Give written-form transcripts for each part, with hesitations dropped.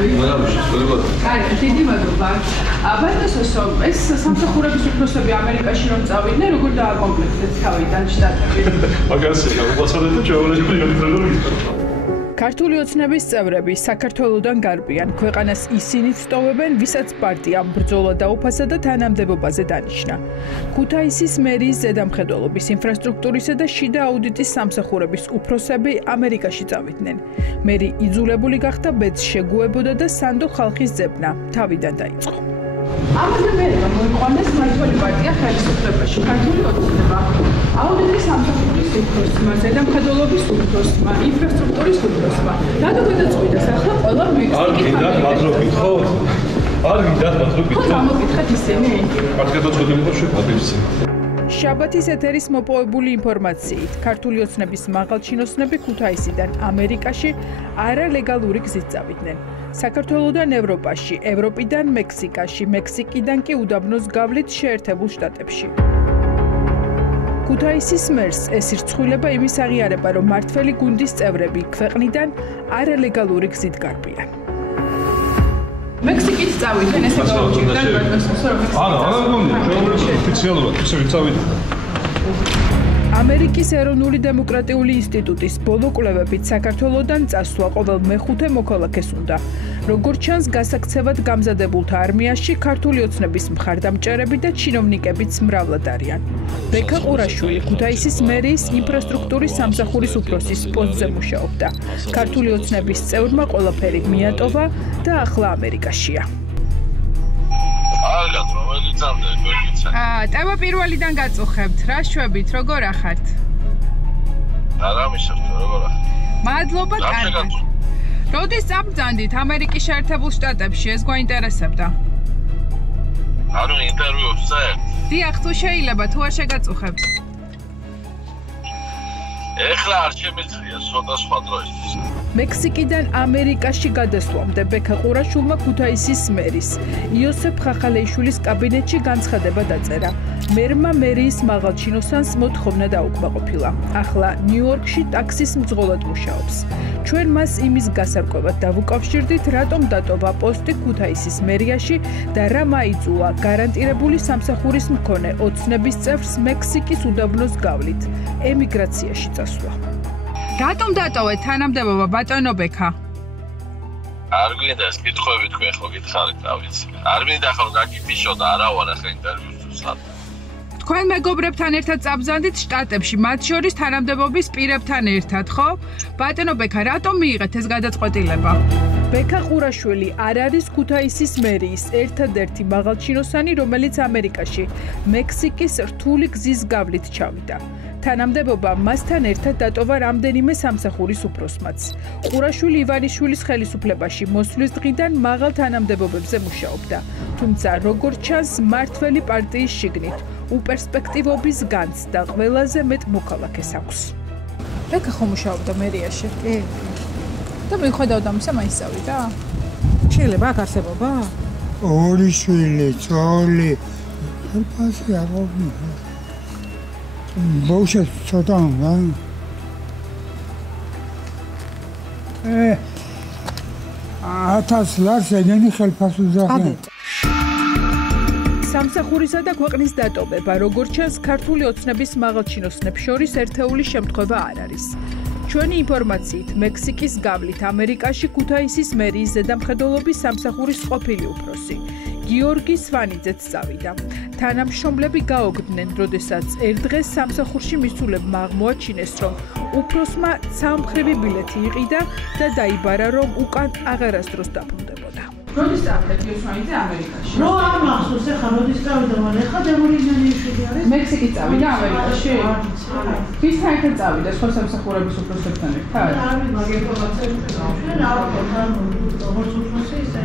კარგი, დიდი მადლობა. ბატონო, ეს სამსახურების უფროსები ამერიკაში რომ წავიდნენ, როგორ დააკომპლექტეთ თავიდან შტატები? მაგას გავუყასადეთ და ჩავავლეთ. ქართული ოცნების წევრები საქართველოდან გარბიან. ქვეყანას ისინი ვსტოვებენ, ვისაც პარტიამ ბრძოლა დაუფასა და თანამდებობაზე დანიშნა. ქუთაისის მერიის ზედამხედველობის ინფრასტრუქტურისა და შიდა აუდიტის სამსახურების უფროსები ამერიკაში წავიდნენ. მერი იძულებული გახდა ბედს შეგუებოდა და სანდო ხალხის ძებნა თავიდან დაიწყო. ამაზე მერე მოიყვანეს მმართველი პარტია ხელისუფლებაში. ქართული ოცნება აუდიტის სამსახურის უფროსმა, ზედამხედველობის უფროსმა, ინფრასტრუქტურის უფროსმა. რატო გადაწყვიტეს ახლა ყველა მექსიკის არ გინდათ მათ რო გითხოთ? არ გინდათ მათ რო გითხოთ? გამოგითხეთ ისინი? მათ გადაწყვეტილი ხო შეგვიძლია. შაბათის ეთერის მოპოვებული ინფორმაციით, ქართული ოცნების მაღალჩინოსნები ქუთაისიდან ამერიკაში არალეგალური გზით წავიდნენ. საქართველოდან ევროპაში, ევროპიდან მექსიკაში, მექსიკიდან კი უდაბნოს გავლით შეერთებულ შტატებში. ქუთაისის მერს ეს რცხვილება იმის აღიარება, რომ მმართველი გუნდის წევრები ქვეყნიდან არალეგალური გზით გარბიან. მექსიკით წავიდნენ, ესე გაუჭირდა ბატონს, რომ ოფიციალურად ისე წავიდნენ. ამერიკის ეროვნული დემოკრატიული ინსტიტუტის ბოლო კვლევებით საქართველოდან წასვლა ყოველ მეხუთე მოქალაქეს უნდა. როგორც ჩანს, გასაქცევად გამზადებულთა არმიაში ქართული ოცნების მხარდამჭერები და ჩინოვნიკებიც მრავლად არიან. ბექა ყურაშვილი ქუთაისის მერიის ინფრასტრუქტურის სამსახურის უფროსის პოსტზე მუშაობდა. ქართული ოცნების წევრმა ყველაფერი მიატოვა და ახლა ამერიკაშია. ტევა პირველიდან გაწუხებთ. რა შვებით, როგორ ახართ? არა მისევთ, როგორ ახართ? მადლობა, კარგად. როდის წაბრძანდით ამერიკის შეერთებულ შტატებში, ეს გვაინტერესებდა? არ ინტერვიუს წერთ? დიახ, თუ შეიძლება, თუ არ შეგაწუხებთ. ეხლა არ შემიძლია, ცოტა სხვა დროისთვის. მექსიკიდან ამერიკაში გადასვლამდე ბექა ყურაშვილმა ქუთაისის მერის იოსებ ხახალეიშვილის კაბინეტში განცხადება დაწერა. მერმა მერიის მაღალჩინოსანს მოთხოვნა დაუკმაყოფილა. ახლა ნიუ-იორკში ტაქსის მძღოლად მუშაობს. ჩვენ მას იმის გასარკვევად დავუკავშირდით, რატომ დატოვა პოსტი ქუთაისის მერიაში და რა მაიძულა გარანტირებული სამსახურის მქონე ოცნების წევრს მექსიკის უდაბნოს გავლით ემიგრაციაში წასვლა. რატომ დატოვეთ თანამდებობა ბატონო ბექა? არ გვინდა ეს კითხვები თქვენ ხო გითხარით, რა ვიცი. არ მინდა ხო გაგიფიშო და არა ვარ ახლა ინტერვიუს ვსვათ. თქვენ მეგობრებთან ერთად წაბრძანდით შტატებში, მათ შორის თანამდებობის პირებთან ერთად, ხო? ბატონო ბექა, რატომ მიიღეთ ეს გადაწყვეტილება? ბექა ყურაშვილი არ არის ქუთაისის მერიის ერთადერთი მაღალჩინოსანი, რომელიც ამერიკაში მექსიკის რთული გზის გავლით ჩავიდა. თანამდებობა მასთან ერთად დატოვა რამდენიმე სამსახურის უფროსმაც. ყურაშვილი ივანიშვილის ხელისუფლებაში მოსვლის დღიდან მაღალ თანამდებობებზე მუშაობდა. თუმცა, როგორც ჩანს, მმართველი პარტიის შიგნით უპერსპექტივობის განძ და ყველაზე მეტ მოქალაქეს აქვს. ბექა ხო მუშაობდა მერიაში? კი. და მიუხედავად ამისა, მაინც წავიდა? შეიძლება აქ არსებობა? ორი შვილი, ძოლი. ფასი არ ყოფილა. ბოშე ცოტა რა. ათას ლარს ეგენი ხელფასუზახე. სამსახურისა და ქვეყნის დატოვება, როგორც ჩანს, ქართული ოცნების მაღალჩინოსნებს შორის ერთეული შემთხვევა არ არის. ჩვენი ინფორმაციით, მექსიკის გავლით ამერიკაში ქუთაისის მერიის ზედამხედველობის სამსახურის ყოფილი უფროსი გიორგი სვანიძეც წავიდა. თანამშრომლები გაოგდნენ, როდესაც ერთ დღეს სამსახურში მისულებმა აღმოაჩინეს, რომ უფროსმა ცალმხრივი ბილეთი იყიდა და დაიბარა, რომ უკან აღარასდროს დაბრუნდებოდა. როდის წავიდა გიორგი სვანიძე ამერიკაში? რო არ მახსოვს, ახლა როდის წავიდა, მაგრამ ახლა დემოლინიანიშვილი არის. მექსიკით წავიდა ამერიკაში? ვისთან ერთად წავიდა, სხვა სამსახურების უფროსებთან ერთად? არ ვიცი, ინფორმაცია ჩვენ არ ვაქვს, როგორც უფროსი ისე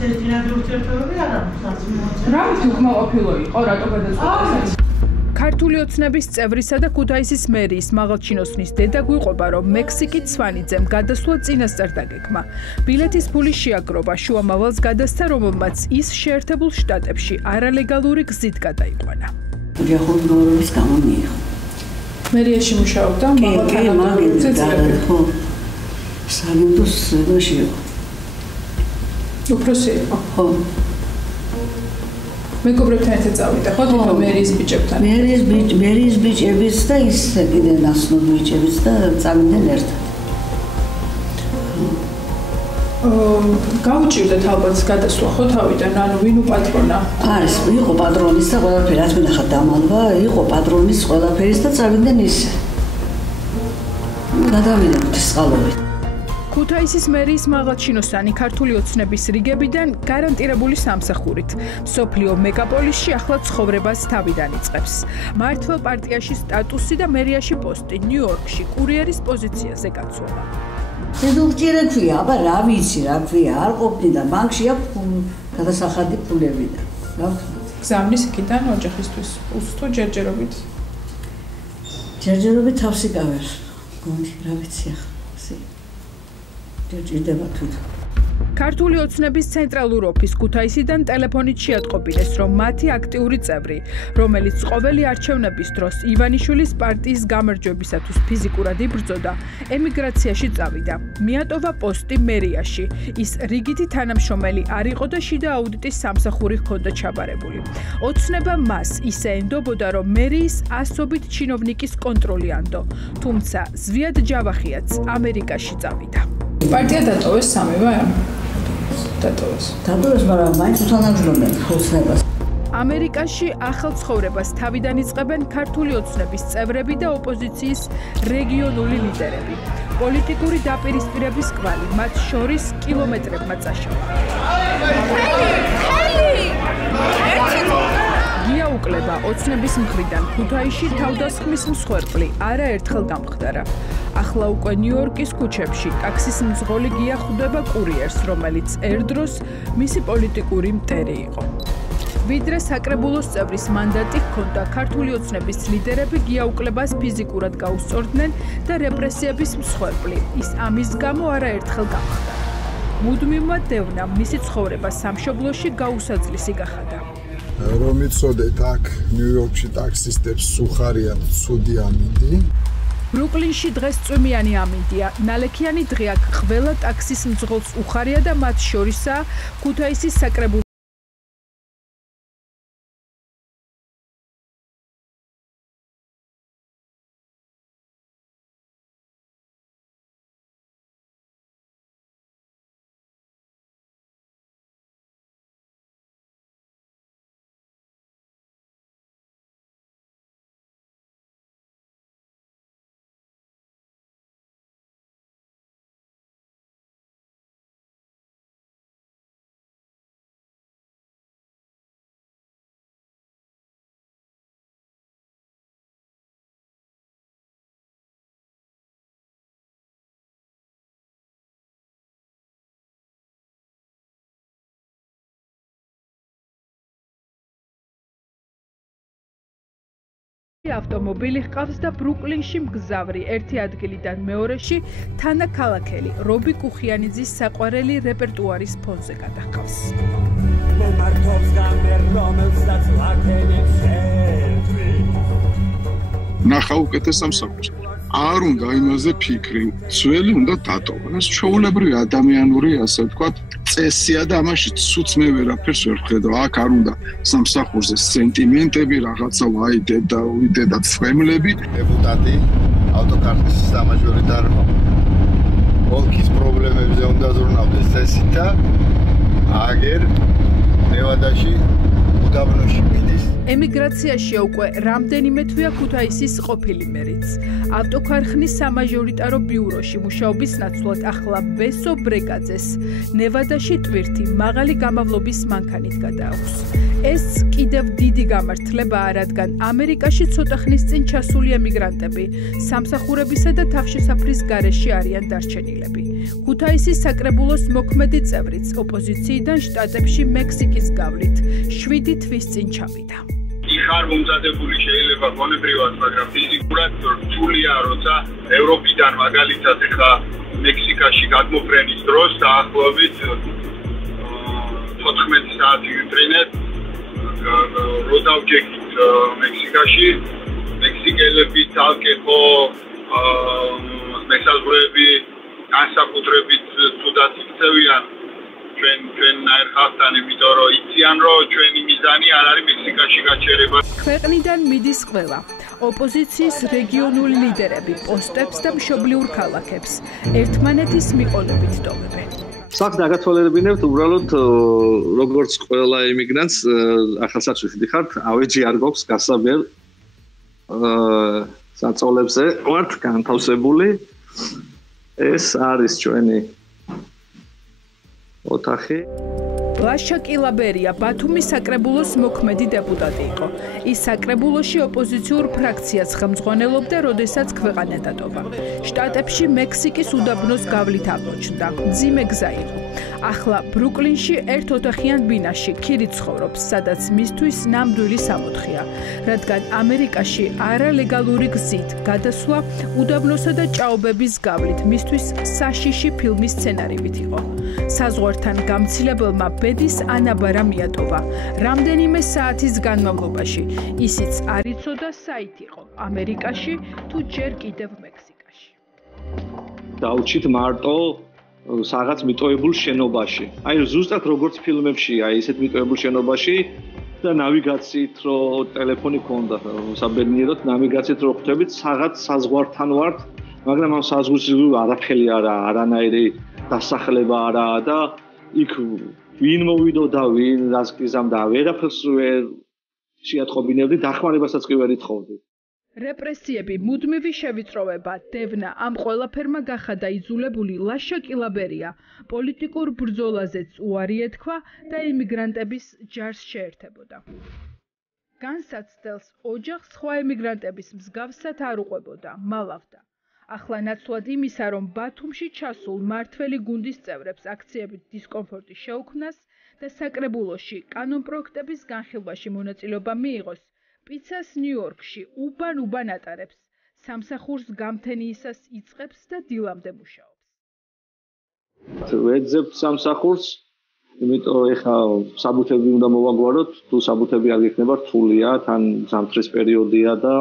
ეს დინამიკი ურთიერთობები არ აქვს მოაწყო. რა ვიცი, უკმაყოფილო იყო, რატო გადაწყვეტეს? ქართული ოცნების წევრისა და ქუთაისის მერიის მაღალჩინოსნის დედა გვიყვება, რომ მექსიკით სვანიძემ გადასვლა წინასწარ დაგეგმა. ბილეთის ფულის შეაგროვა შუამავალს გადასცა, რომელმაც ის შეერთებულ შტატებში არალეგალური გზით გადაიყვანა. გეოგრაფიის გამო მიიღო. მერიაში მუშაობდა მაღალ თანამდებობაზე. ხო. სამუდოს ზედაში იყო. უფროსი იყო. ხო. მეგობრებთან ერთად წავიდა, ხო, თვითონ მერიის ბიჭებთან. მერიის ბიჭებიც და ის კიდე ნაცნობ ბიჭებიც და წავიდნენ ერთად. გაუჭირდათ ალბათ გადასვლა ხო თავიდან, ანუ ვინ უპატრონა? არის, იყო პატრონის და ყველაფერი, რაც მინახა დამალვა, იყო პატრონის ყველაფერის და წავიდნენ ისე. გადავიდეთ სკალობით. ქუთაისის მერიის მაღალჩინოსანი ქართული ოცნების რიგებიდან გარანტირებული სამსახურით მსოფლიო მეგაპოლისში ახლა ცხოვრებას თავიდან იწყებს. მართლ პარტიაში სტატუსი და მერიაში პოსტი ნიუ-იორკში კურიერის პოზიციაზე გაცვლა. დედუხჭირე ქვია, აბა რა ვიცი, რა ქვია, არ ყოფნიდა, ბანკში აქვს გადასახადი ფულები და რა ვთქვა. გზავნის იქიდან ოჯახისთვის უსტო ჯერჯერობით. ჯერჯერობით თავს იკავებს. გონი, რა ვიცი ახლა. ჯერჯერდება თვითონ. ქართული ოცნების ცენტრალურ ოფისს ქუთაისიდან ტელეფონით შეატყობინეს, რომ მათი აქტიური წევრი, რომელიც ყოველი არჩევნების დროს ივანიშვილის პარტიის გამარჯვებისათვის ფიზიკურად იბრძოდა, ემიგრაციაში წავიდა. მიატოვა პოსტი მერიაში. ის რიგითი თანამშრომელი არ იყო და შიდა აუდიტის სამსახური ჰქონდა ჩაბარებული. ოცნება მას ისე ენდობოდა, რომ მერიის ასობით ჩინოვნიკის კონტროლი ანდო, თუმცა ზვიად ჯავახიაც ამერიკაში წავიდა. პარტია დატოვეს სამივე? დატოვეს, მაგრამ მაინც უთანამშრომლობენ ოცნებას. ამერიკაში ახალ ცხოვრებას თავიდან იწყებენ ქართული ოცნების წევრები და ოპოზიციის რეგიონული ლიდერები. პოლიტიკური დაპირისპირების კვალი მათ შორის კილომეტრებმა წაშალა. გია უკლება ოცნების მხრიდან ქუთაისში თავდასხმის მსხვერპლი არაერთხელ გამხდარა. ახლა უკვე ნიუ-იორკის ქუჩებში ტაქსის მძღოლი გია ხვდება კურიერს, რომელიც ერდროს მისი პოლიტიკური მტერი იყო. ვიდრე საკრებულოს წევრის მანდატი ჰქონდა, ქართული ოცნების ლიდერები გია უკლებას ფიზიკურად გაუსწორდნენ და რეპრესიების მსხვერპლი ის ამის გამო არაერთხელ გამხდარა. მუდმივმა დევნამ მისი ცხოვრება სამშობლოში გაუსაძლისი გახადა. რომ იცოდეთ აქ ნიუ-იორკში ტაქსისტებს უხარიან ცუდი ამინდი. ბრუკლინში დღეს წვიმიანი ამინდია. ნალექიანი დღე აქ ყველა ტაქსის მძღოლს უხარია და მათ შორისაა ქუთაისის საკრებულოს ავტომობილი ჰყავს და ბრუკლინში მგზავრი ერთი ადგილიდან მეორეში თანაქალაქელი რობი კუხიანიძის საყვარელი რეპერტუარის ფონზე გადაჰყავს. ნახა უკეთეს სამსახურს. არ უნდა იმაზე ფიქრი, ძველი უნდა დატოვა. ეს ჩვეულებრივი ადამიანური, ასე ვთქვათ, წესია და ამაში ცუც მე ვერაფერს ვერ ვხედავ. აქ არ უნდა სამსახურზე სენტიმენტები, რაღაცა ვაიდე და ცვემლები. დეპუტატი ავტოკარტის სამაჟორიტარო ოლქის პრობლემებზე უნდა ზრუნავდეს წესით და აგერ ნევადაში უდაბნოში მიდის. ემიგრაციაში უკვე რამდენიმე თვეა ქუთაისის ყოფილი მერიც. ავტოქარხნის სამაჟორიტარო ბიუროში მუშაობის ნაცვლად ახლა ბესო ბრეგაძეს ნევადაში ტვირთი მაღალი გამავლობის მანქანით გადააქვს. ეს კიდევ დიდი გამართლებაა, რადგან ამერიკაში ცოტა ხნის წინ ჩასული ემიგრანტები სამსახურებისა და თავშესაფრის გარეშე არიან დარჩენილები. ქუთაისის საკრებულოს მოქმედი წევრიც ოპოზიციიდან შტატებში მექსიკის გავლით 7 თვის წინ ჩავიდა. ხარ მომზადებული შეიძლება გონებრივად, მაგრამ ფიზიკურად რთულია, როცა ევროპიდან მაგალითად ეხა მექსიკაში გადმოფრენის დროს დაახლოებით 14 საათი ვიტრინეთ რო დავჯექით მექსიკაში, მექსიკელები თალკეხო მესაზღვრეები განსაკუთრებით ცუდად იქცევიან ჩვენნაირ ხალხთან, იმიტომ რომ იციან რომ ჩვენი მიზანი არ არის მექსიკაში გაჩერება. ქვეყნიდან მიდის ყველა. ოპოზიციის რეგიონული ლიდერები პოსტებს და მშობლიურ ქალაქებს ერთმანეთის მიყოლებით ტოვებენ. სახს დაგათვალიერებინებთ უბრალოდ როგორც ყველა იმიგრანტს ახალსაწყისში დიხართ, ავეჯი არ გვაქვს გასაბერ საწოლებზე ვართ განთავსებული. ეს არის ჩვენი ოთახი. ლაშა კილაბერია ბათუმის საკრებულოს მოქმედი დეპუტატი იყო. ის საკრებულოში ოპოზიციურ ფრაქციას ხელმძღვანელობდა, როდესაც ქვეყანა დატოვა. შტატებში მექსიკის უდაბნოს გავლით აღმოჩნდა. მძიმე გზა იყო. ახლა ბრუკლინში ერთ ოთახიან ბინაში ქირი ცხოვრობს, სადაც მისთვის ნამდვილი სამოთხია, რადგან ამერიკაში არალეგალური გზით გადასვლა უდაბნოსა და ჭაობების გავლით მისთვის საშიში ფილმის სცენარივით იყო. საზღვართან გამცილებელმა ბედის ანაბარა მიატოვა. რამდენიმე საათის განმავლობაში ისიც არ იცოდა საით იყო, ამერიკაში თუ ჯერ კიდევ მექსიკაში. დავჭით მარტო რაღაც მიტოვებულ შენობაში. აი ზუსტად როგორც ფილმებშია, ისეთ მიტოვებულ შენობაში და ნავიგაციით რო ტელეფონი ქონდა, საბედნიეროდ ნავიგაციით რო ხვდებით, რაღაც საზღვართან ვართ, მაგრამ ამ საზღვარში არაფერი არაა, არანაირი დასახლება არაა და იქ ვინ მოვიდოდა, ვინ რას გიზამდა, ვერაფერს ვერ შეატყობინებდი, დახმარებასაც კი ვერ ითხოვდი. რეპრესიები, მუდმივი შევიწროვება, დევნა ამ ყველაფერმა გახადა იძულებული ლაშა კილაბერია პოლიტიკურ ბრძოლაზეც უარი ეთქვა და იმიგრანტების ჯარს შეერთებოდა. განსაცდელს ოჯახს სხვა იმიგრანტების მსგავსად არ უყვებოდა, მალავდა. ახლა ნაცვლად იმისა, რომ ბათუმში ჩასულ მართველი გუნდის წევრებს აქციებით დისკომფორტი შეუქმნას და საკრებულოში კანონპროექტების განხილვაში მონაწილეობა მიიღოს, პიცას ნიუ-იორკში უბან ატარებს, სამსახურს გამთენიისას იწყებს და დილამდე მუშაობს. ვეძებთ სამსახურს, იმიტომ ეხა საბუთები უნდა მოვაგვაროთ, თუ საბუთები არ გექნება, რთულია, თან ზამთრის პერიოდია და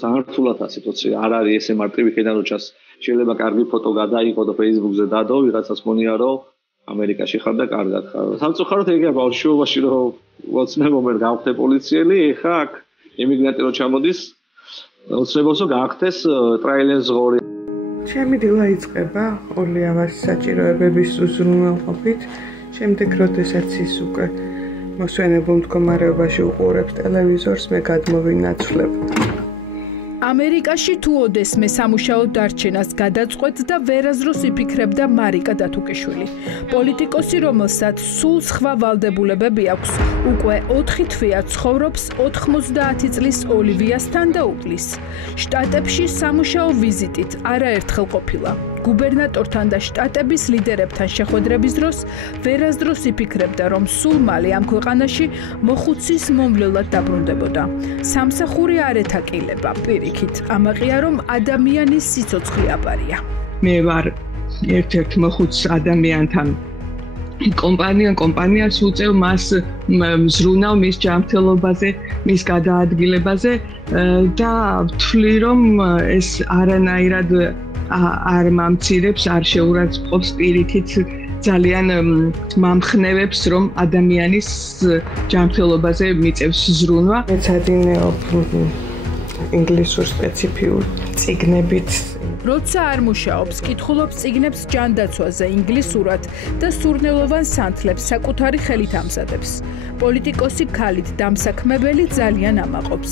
ძალიან რთულადაა სიტუაცია. არ არის ესე მარტივი ხედან რომ ჩას შეიძლება კარგი ფოტო გადაიღო და Facebook-ზე დადო, ვიღაცას მონია რომ ამერიკაში ხარ და კარგად ხარ. სამწუხაროდ ეგია ბავშვობაში რომ ოცნებობ ვერ გავხდე პოლიციელი, ეხა აქ იმიგრანტი რო ჩამოდის, ოცნებობს რომ გაახდეს ტრაილერს ღორი. ჩემი დილა იწყება ორლეანის საჭიროებების უზრუნველყოფით, შემდეგ როდესაც ის უკვე მოსვენებულ მდგომარეობაში უყურებს ტელევიზორს, მე გადმოვინაცვლებ. ამერიკაში თუ ოდესმე სამუშაო დარჩენას გადაწყვეტ და ვერაზროს იფიქრებდა მარიკა დათუკიშვილი. პოლიტიკოსი, რომელსაც სულ სხვა ვალდებულებები აქვს, უკვე 4 თვეა ცხოვრობს 90 წლის ოლივიასთან და უკლის. შტატებში სამუშაო ვიზიტით არაერთხელ ყოფილა. გუბერნატორთან და შტატების ლიდერებთან შეხვედრების დროს ვერასდროს იფიქრებდა, რომ სულ მალე ამ ქვეყანაში მოხუცის მომვლელად დაბრუნდებოდა. სამსახური არ ეთაკილება, პირიქით, ამაყია, რომ ადამიანის სიცოცხლე აპარია. მე ვარ ერთ-ერთ მოხუც ადამიანთან კომპანიას უწევ მას მზრუნავ მის ჯანმრთელობაზე, მის გადაადგილებაზე და ვთვლი, რომ ეს არანაირად არ მამცირებს, არ შეურაცხყოფს პირიქით ძალიან მამხნევებს, რომ ადამიანის ჯანმრთელობაზე მიწევს ზრუნვა. მეცადინეობ ინგლისურ სპეციფიურ წიგნებით. როცა არ მუშაობს, კითხულობს წიგნებს ჯანდაცვაზე ინგლისურად და სურნელოვან სანთლებს საკუთარი ხელით ამზადებს. პოლიტიკოსი ქალით დამსაქმებელი ძალიან ამაყობს.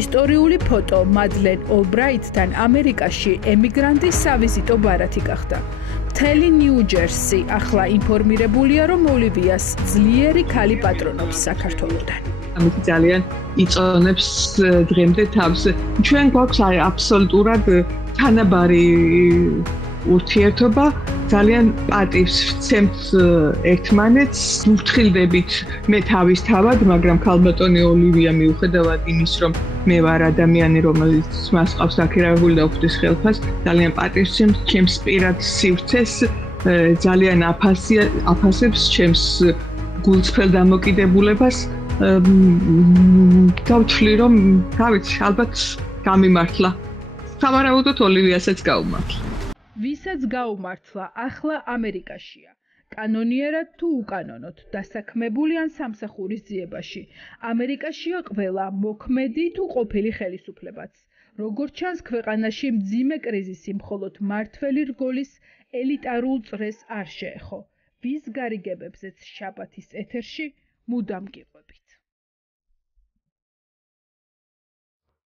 ისტორიული ფოტო მადლენ ოლბრაითთან ამერიკაში ემიგრანტის სავიზიტო ბარათი გახდა. მთელი ნიუ-ჯერსი ახლა ინფორმირებულია, რომ ოლივიას ძლიერი ქალი პატრონობს საქართველოდან. ამით ძალიან იწონებს დღემდე თავს. ჩვენ გვაქვს აბსოლუტურად თანაბარი ურთიერთობა, ძალიან პატივს ვცემთ ერთმანეთს, ვფრთხილდებით მე თავისთავად, მაგრამ ქალბატონი ოლივია მიუხედავად იმის, რომ მე ვარ ადამიანი, რომელიც მას ყავს აქირავებული და უხდის ხელფას, ძალიან პატივს ვცემთ ჩემს პირად სივრცეს, ძალიან აფასებს ჩემს გულწრფელ დამოკიდებულებას. გავთვლი, რომ გავიცი, ალბათ გამიმართლა. სავარაუდოდ ოლივიასაც გაუმართლა. ვისაც გაუმართლა, ახლა ამერიკაშია. კანონიერად თუ უკანონოდ, დასაქმებული ან სამსახურის ძიებაში. ამერიკაშია ყველა მოქმედი თუ ყოფილი ხელისუფლებაც. როგორც ჩანს, ქვეყანაში მძიმე კრიზისი მხოლოდ მმართველი რგოლის ელიტარულ წრეს არ შეეხო. ვის გარიგებებზეც შაბათის ეთერში მუდამ გიყვებით.